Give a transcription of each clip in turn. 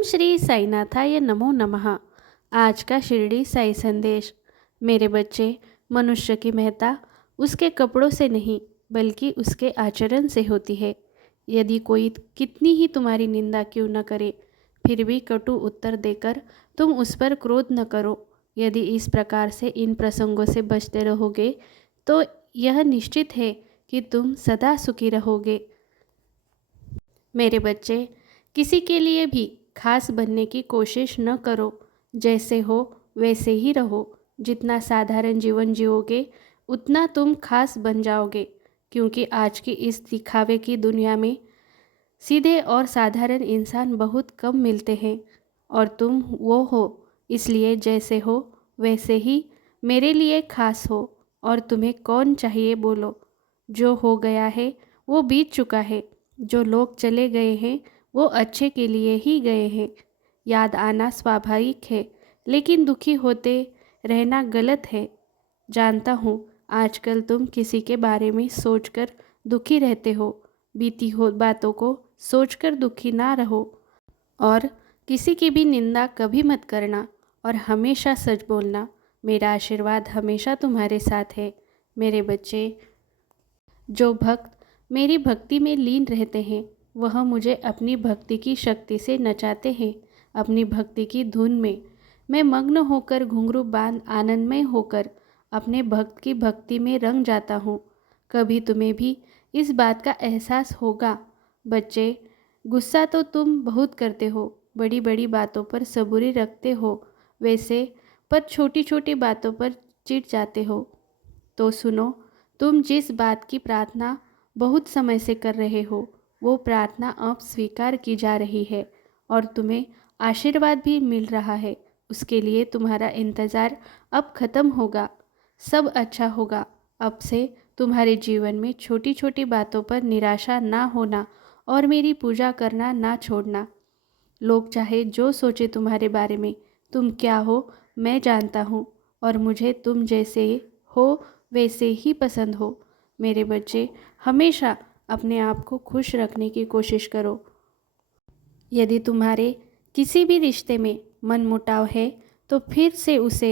ओम श्री साईनाथाय नमो नमः। आज का शिरडी साई संदेश। मेरे बच्चे, मनुष्य की महत्ता उसके कपड़ों से नहीं बल्कि उसके आचरण से होती है। यदि कोई कितनी ही तुम्हारी निंदा क्यों न करे, फिर भी कटु उत्तर देकर तुम उस पर क्रोध न करो। यदि इस प्रकार से इन प्रसंगों से बचते रहोगे तो यह निश्चित है कि तुम सदा सुखी रहोगे। मेरे बच्चे, किसी के लिए भी खास बनने की कोशिश न करो। जैसे हो वैसे ही रहो। जितना साधारण जीवन जियोगे उतना तुम खास बन जाओगे, क्योंकि आज की इस दिखावे की दुनिया में सीधे और साधारण इंसान बहुत कम मिलते हैं और तुम वो हो। इसलिए जैसे हो वैसे ही मेरे लिए खास हो। और तुम्हें कौन चाहिए बोलो? जो हो गया है वो बीत चुका है। जो लोग चले गए हैं वो अच्छे के लिए ही गए हैं। याद आना स्वाभाविक है, लेकिन दुखी होते रहना गलत है। जानता हूँ आजकल तुम किसी के बारे में सोचकर दुखी रहते हो। बीती हो बातों को सोचकर दुखी ना रहो और किसी की भी निंदा कभी मत करना और हमेशा सच बोलना। मेरा आशीर्वाद हमेशा तुम्हारे साथ है। मेरे बच्चे, जो भक्त मेरी भक्ति में लीन रहते हैं वह मुझे अपनी भक्ति की शक्ति से नचाते हैं। अपनी भक्ति की धुन में मैं मग्न होकर, घुंघरू बांध आनंदमय होकर अपने भक्त की भक्ति में रंग जाता हूँ। कभी तुम्हें भी इस बात का एहसास होगा। बच्चे, गुस्सा तो तुम बहुत करते हो, बड़ी बड़ी बातों पर सबूरी रखते हो वैसे, पर छोटी छोटी बातों पर चिढ़ जाते हो। तो सुनो, तुम जिस बात की प्रार्थना बहुत समय से कर रहे हो वो प्रार्थना अब स्वीकार की जा रही है और तुम्हें आशीर्वाद भी मिल रहा है। उसके लिए तुम्हारा इंतज़ार अब खत्म होगा। सब अच्छा होगा। अब से तुम्हारे जीवन में छोटी छोटी बातों पर निराशा ना होना और मेरी पूजा करना ना छोड़ना। लोग चाहे जो सोचे तुम्हारे बारे में, तुम क्या हो मैं जानता हूँ और मुझे तुम जैसे हो वैसे ही पसंद हो। मेरे बच्चे, हमेशा अपने आप को खुश रखने की कोशिश करो। यदि तुम्हारे किसी भी रिश्ते में मनमुटाव है तो फिर से उसे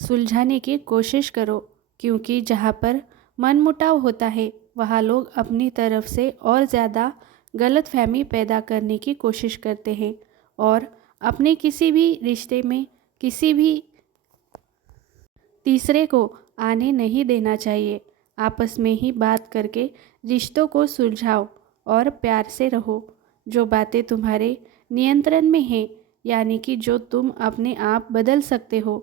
सुलझाने की कोशिश करो, क्योंकि जहाँ पर मनमुटाव होता है वहाँ लोग अपनी तरफ से और ज़्यादा गलतफहमी पैदा करने की कोशिश करते हैं और अपने किसी भी रिश्ते में किसी भी तीसरे को आने नहीं देना चाहिए। आपस में ही बात करके रिश्तों को सुलझाओ और प्यार से रहो। जो बातें तुम्हारे नियंत्रण में हैं, यानी कि जो तुम अपने आप बदल सकते हो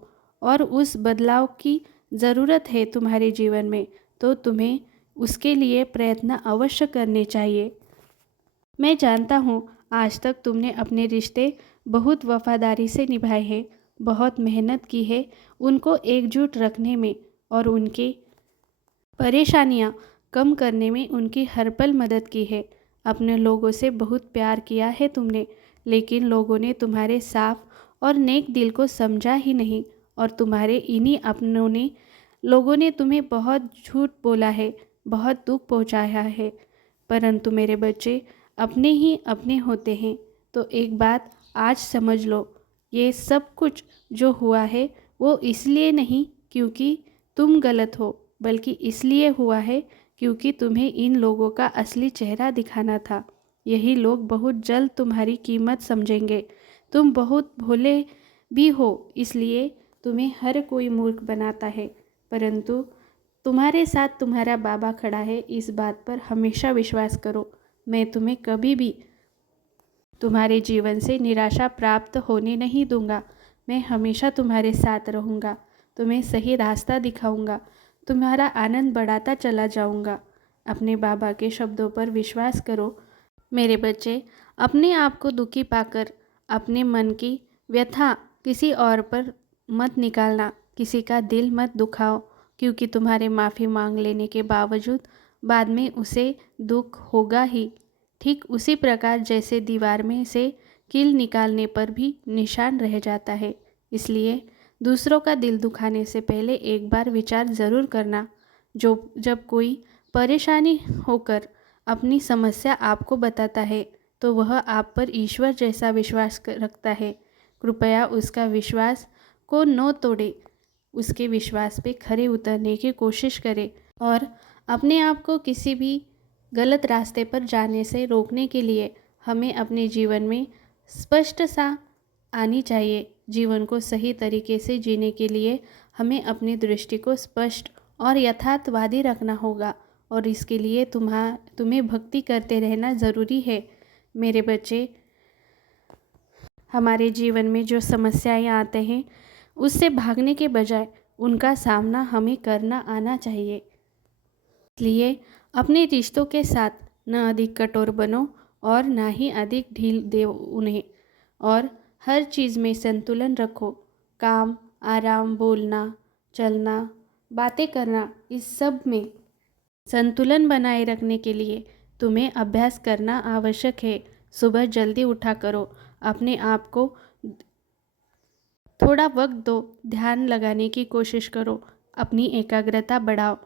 और उस बदलाव की ज़रूरत है तुम्हारे जीवन में, तो तुम्हें उसके लिए प्रयत्न अवश्य करने चाहिए। मैं जानता हूँ आज तक तुमने अपने रिश्ते बहुत वफादारी से निभाए हैं, बहुत मेहनत की है उनको एकजुट रखने में और उनके परेशानियाँ कम करने में उनकी हर पल मदद की है। अपने लोगों से बहुत प्यार किया है तुमने, लेकिन लोगों ने तुम्हारे साफ और नेक दिल को समझा ही नहीं और तुम्हारे इन्हीं अपनों ने लोगों ने तुम्हें बहुत झूठ बोला है, बहुत दुख पहुंचाया है। परंतु मेरे बच्चे, अपने ही अपने होते हैं तो एक बात आज समझ लो, ये सब कुछ जो हुआ है वो इसलिए नहीं क्योंकि तुम गलत हो, बल्कि इसलिए हुआ है क्योंकि तुम्हें इन लोगों का असली चेहरा दिखाना था। यही लोग बहुत जल्द तुम्हारी कीमत समझेंगे। तुम बहुत भोले भी हो, इसलिए तुम्हें हर कोई मूर्ख बनाता है, परंतु तुम्हारे साथ तुम्हारा बाबा खड़ा है, इस बात पर हमेशा विश्वास करो। मैं तुम्हें कभी भी तुम्हारे जीवन से निराशा प्राप्त होने नहीं दूंगा। मैं हमेशा तुम्हारे साथ रहूँगा, तुम्हें सही रास्ता दिखाऊंगा, तुम्हारा आनंद बढ़ाता चला जाऊंगा। अपने बाबा के शब्दों पर विश्वास करो। मेरे बच्चे, अपने आप को दुखी पाकर अपने मन की व्यथा किसी और पर मत निकालना, किसी का दिल मत दुखाओ, क्योंकि तुम्हारे माफ़ी मांग लेने के बावजूद बाद में उसे दुख होगा ही। ठीक उसी प्रकार जैसे दीवार में से कील निकालने पर भी निशान रह जाता है। इसलिए दूसरों का दिल दुखाने से पहले एक बार विचार ज़रूर करना। जब कोई परेशानी होकर अपनी समस्या आपको बताता है तो वह आप पर ईश्वर जैसा विश्वास रखता है। कृपया उसका विश्वास को न तोड़े, उसके विश्वास पे खरे उतरने की कोशिश करें और अपने आप को किसी भी गलत रास्ते पर जाने से रोकने के लिए हमें अपने जीवन में स्पष्ट सा आनी चाहिए। जीवन को सही तरीके से जीने के लिए हमें अपनी दृष्टि को स्पष्ट और यथार्थवादी रखना होगा और इसके लिए तुम्हें भक्ति करते रहना ज़रूरी है। मेरे बच्चे, हमारे जीवन में जो समस्याएं आते हैं उससे भागने के बजाय उनका सामना हमें करना आना चाहिए। इसलिए अपने रिश्तों के साथ न अधिक कठोर बनो और ना ही अधिक ढील दे उन्हें, और हर चीज़ में संतुलन रखो। काम, आराम, बोलना, चलना, बातें करना, इस सब में संतुलन बनाए रखने के लिए तुम्हें अभ्यास करना आवश्यक है। सुबह जल्दी उठा करो, अपने आप को थोड़ा वक्त दो, ध्यान लगाने की कोशिश करो, अपनी एकाग्रता बढ़ाओ।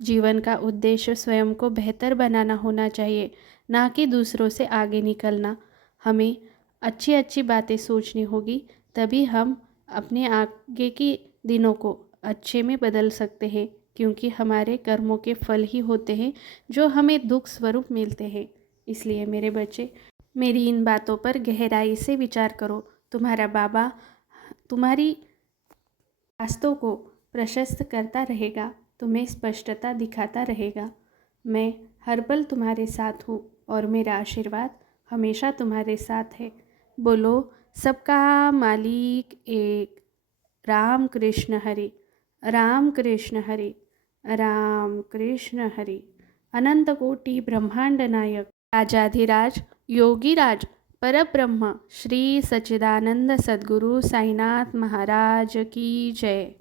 जीवन का उद्देश्य स्वयं को बेहतर बनाना होना चाहिए, ना कि दूसरों से आगे निकलना। हमें अच्छी अच्छी बातें सोचनी होगी, तभी हम अपने आगे के दिनों को अच्छे में बदल सकते हैं, क्योंकि हमारे कर्मों के फल ही होते हैं जो हमें दुख स्वरूप मिलते हैं। इसलिए मेरे बच्चे, मेरी इन बातों पर गहराई से विचार करो। तुम्हारा बाबा तुम्हारी रास्तों को प्रशस्त करता रहेगा, तुम्हें स्पष्टता दिखाता रहेगा। मैं हर पल तुम्हारे साथ हूँ और मेरा आशीर्वाद हमेशा तुम्हारे साथ है। बोलो सबका मालिक एक। राम कृष्ण हरि, राम कृष्ण हरि, राम कृष्ण हरि। अनंत कोटि ब्रह्मांड नायक, राजाधिराज, योगीराज, परब्रह्म श्री सच्चिदानंद सद्गुरु साईनाथ महाराज की जय।